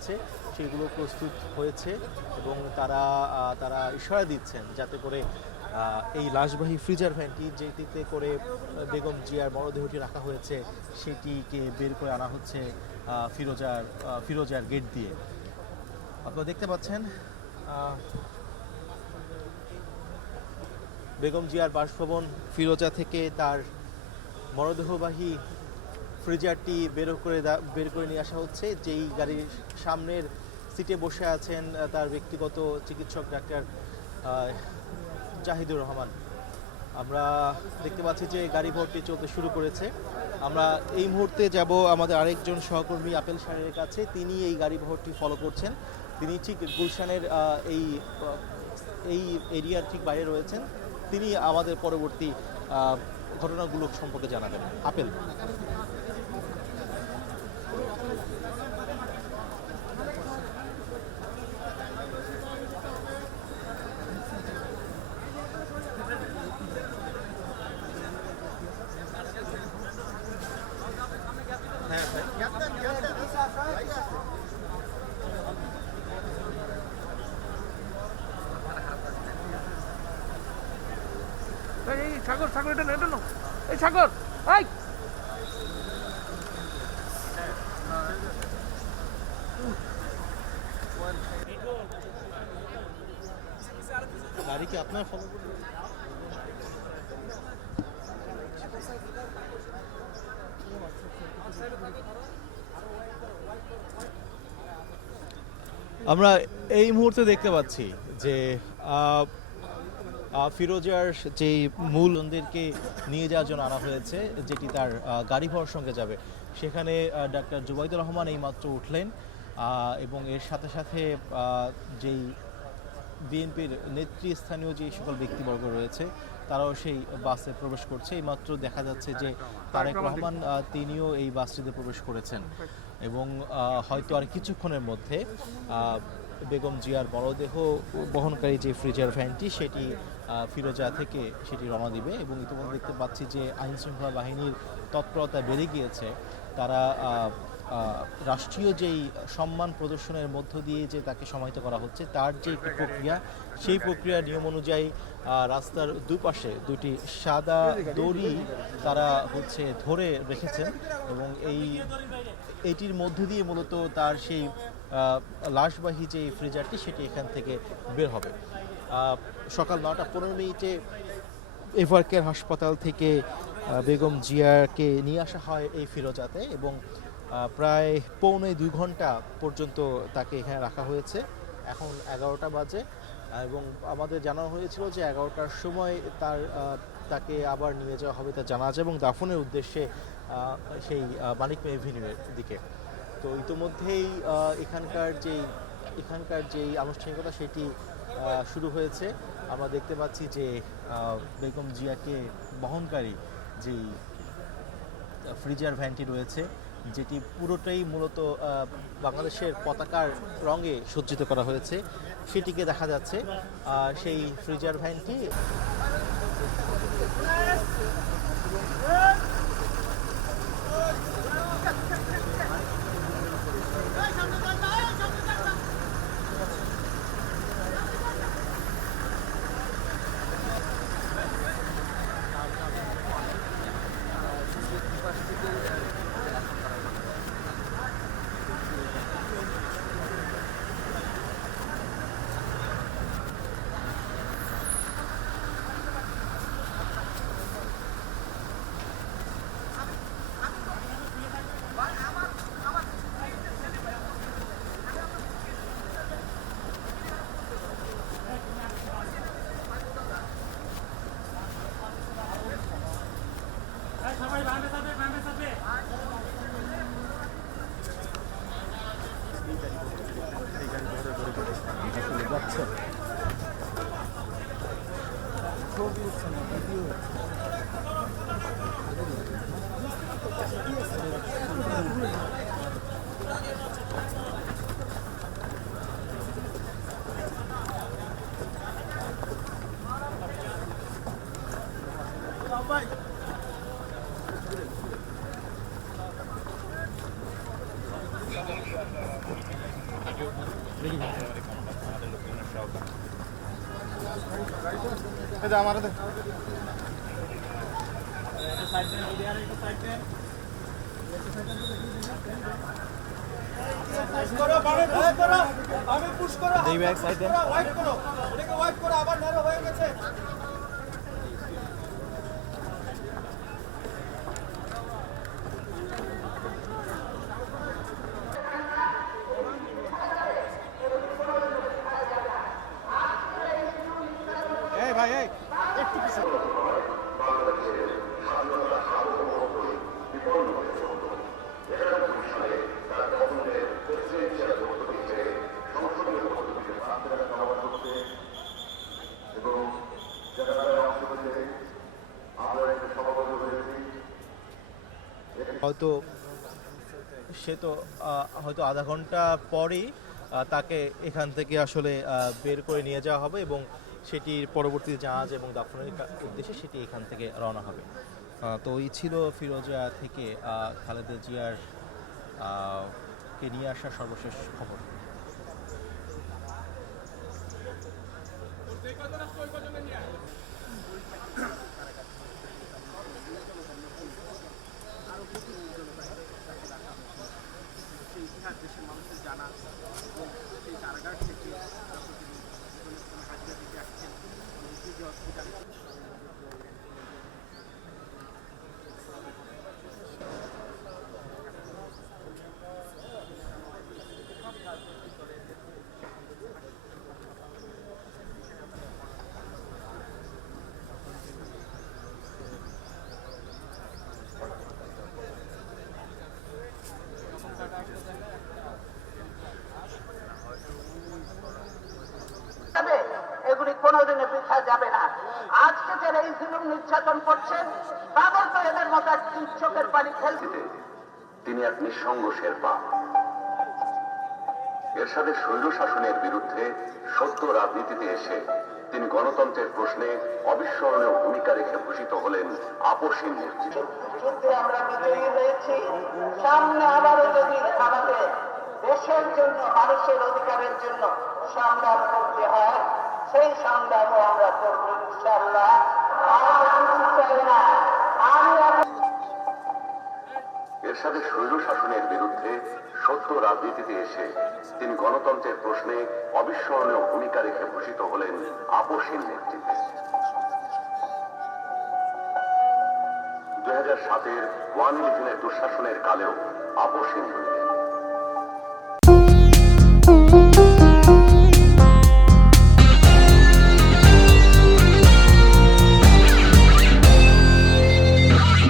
রয়েছে সেগুলো প্রস্তুত হয়েছে এবং তারা তারা ইশারা দিচ্ছেন যাতে করে এই লাশবাহী ফ্রিজার ভ্যানটি যেটিতে করে বেগম জিয়ার মরদেহটি রাখা হয়েছে সেটিকে বের করে আনা হচ্ছে ফিরোজার গেট দিয়ে। আপনারা দেখতে পাচ্ছেন বেগম জিয়ার বাসভবন ফিরোজা থেকে তার মরদেহবাহী ফ্রিজারটি বের করে নিয়ে আসা হচ্ছে। যেই গাড়ির সামনের সিটে বসে আছেন তার ব্যক্তিগত চিকিৎসক ডাক্তার জাহিদুর রহমান। আমরা দেখতে পাচ্ছি যে গাড়ি ভর্তি চলতে শুরু করেছে। আমরা এই মুহূর্তে যাব আমাদের আরেকজন সহকর্মী আপেল সারের কাছে। তিনি এই গাড়ি ভর্তি ফলো করছেন। তিনি ঠিক গুলশানের এই এরিয়ার ঠিক বাইরে রয়েছেন। তিনি আমাদের পরবর্তী ঘটনাগুলো সম্পর্কে জানাবেন। আপেল, সাগর সাগর এটা না এই সাগর এই গাড়ি কি আপনার ফলো করবেন? আমরা এই মুহূর্তে দেখতে পাচ্ছি যে ফিরোজার যে মূল মন্দিরকে নিয়ে যাওয়ার জন্য আনা হয়েছে, যেটি তার গাড়ি ভরার সঙ্গে যাবে, সেখানে ডাক্তার জুবাইদুর রহমান এইমাত্র উঠলেন এবং এর সাথে সাথে যেই বিএনপির নেতৃস্থানীয় যে সকল ব্যক্তিবর্গ রয়েছে তারাও সেই বাসে প্রবেশ করছে। এইমাত্র দেখা যাচ্ছে যে তারেক রহমান তিনিও এই বাসটিতে প্রবেশ করেছেন এবং হয়তো আর কিছুক্ষণের মধ্যে বেগম জিয়ার মরদেহ বহনকারী যে ফ্রিজার ভ্যানটি সেটি ফিরোজা থেকে সেটি রওনা দিবে। এবং ইতিমধ্যে দেখতে পাচ্ছি যে আইনশৃঙ্খলা বাহিনীর তৎপরতা বেড়ে গিয়েছে। তারা রাষ্ট্রীয় যেই সম্মান প্রদর্শনের মধ্য দিয়ে যে তাকে সমাহিত করা হচ্ছে তার যে একটি প্রক্রিয়া, সেই প্রক্রিয়ার নিয়ম অনুযায়ী রাস্তার দুপাশে দুটি সাদা দড়ি তারা ধরে রেখেছেন এবং এইটির মধ্য দিয়ে মূলত তার সেই লাশবাহী যে ফ্রিজারটি সেটি এখান থেকে বের হবে। সকাল 9:15 এভারকেয়ার হাসপাতাল থেকে বেগম জিয়াকে নিয়ে আসা হয় এই ফিরোজাতে এবং প্রায় পৌনে 2 ঘন্টা পর্যন্ত তাকে এখানে রাখা হয়েছে। এখন 11টা বাজে এবং আমাদের জানানো হয়েছিল যে 11টার সময় তাকে আবার নিয়ে যাওয়া হবে তার জানাজা এবং দাফনের উদ্দেশ্যে সেই মানিক মে এভিনিউয়ের দিকে। তো ইতিমধ্যেই এখানকার যেই আনুষ্ঠানিকতা সেটি শুরু হয়েছে। আমরা দেখতে পাচ্ছি যে বেগম জিয়াকে বহনকারী যেই ফ্রিজার ভ্যানটি রয়েছে, যেটি পুরোটাই মূলত বাংলাদেশের পতাকার রঙে সজ্জিত করা হয়েছে, সেটিকে দেখা যাচ্ছে। সেই ফ্রিজার ভ্যানটি এই ব্যাগ সাইডে হয়তো সে তো হয়তো আধা ঘন্টা পরেই তাকে এখান থেকে আসলে বের করে নিয়ে যাওয়া হবে এবং সেটির পরবর্তী জাহাজ এবং দাফনের উদ্দেশ্যে সেটি এখান থেকে রওনা হবে। তো এই ছিল ফিরোজা থেকে খালেদা জিয়ার কে নিয়ে আসার সর্বশেষ খবর। এগুলি কোনোদিনে বৃথা যাবে না। আজকে যারা এই জুলুম নির্যাতন করছেন তাদের তো এদের মতো একটি চোখের পানি ফেলতে। তিনি এক নিঃসঙ্গ শেরপা। এরশাদের স্বৈর শাসনের বিরুদ্ধে সত্য রাজনীতিতে এসে তিনি গণতন্ত্রের প্রশ্নে অবিস্মরণীয় ভূমিকা রেখে ভূষিত হলেন আপসহীন নেতৃত্ব। যুদ্ধে আমরা বিজয়ী হয়েছি, সামনে আবারও যদি আমাদের দেশের জন্য মানুষের অধিকারের জন্য সংগ্রাম করতে হয় সেই সংগ্রামও আমরা করব ইনশাআল্লাহ। এরশাদের স্বৈর শাসনের বিরুদ্ধে সত্য রাজনীতিতে এসে তিনি গণতন্ত্রের প্রশ্নে অবিস্মরণীয় ভূমিকা রেখে ভূষিত হলেন আপসহীন নেতৃত্বে। 2007-এর 1/11 দুঃশাসনের কালেও আপসহীন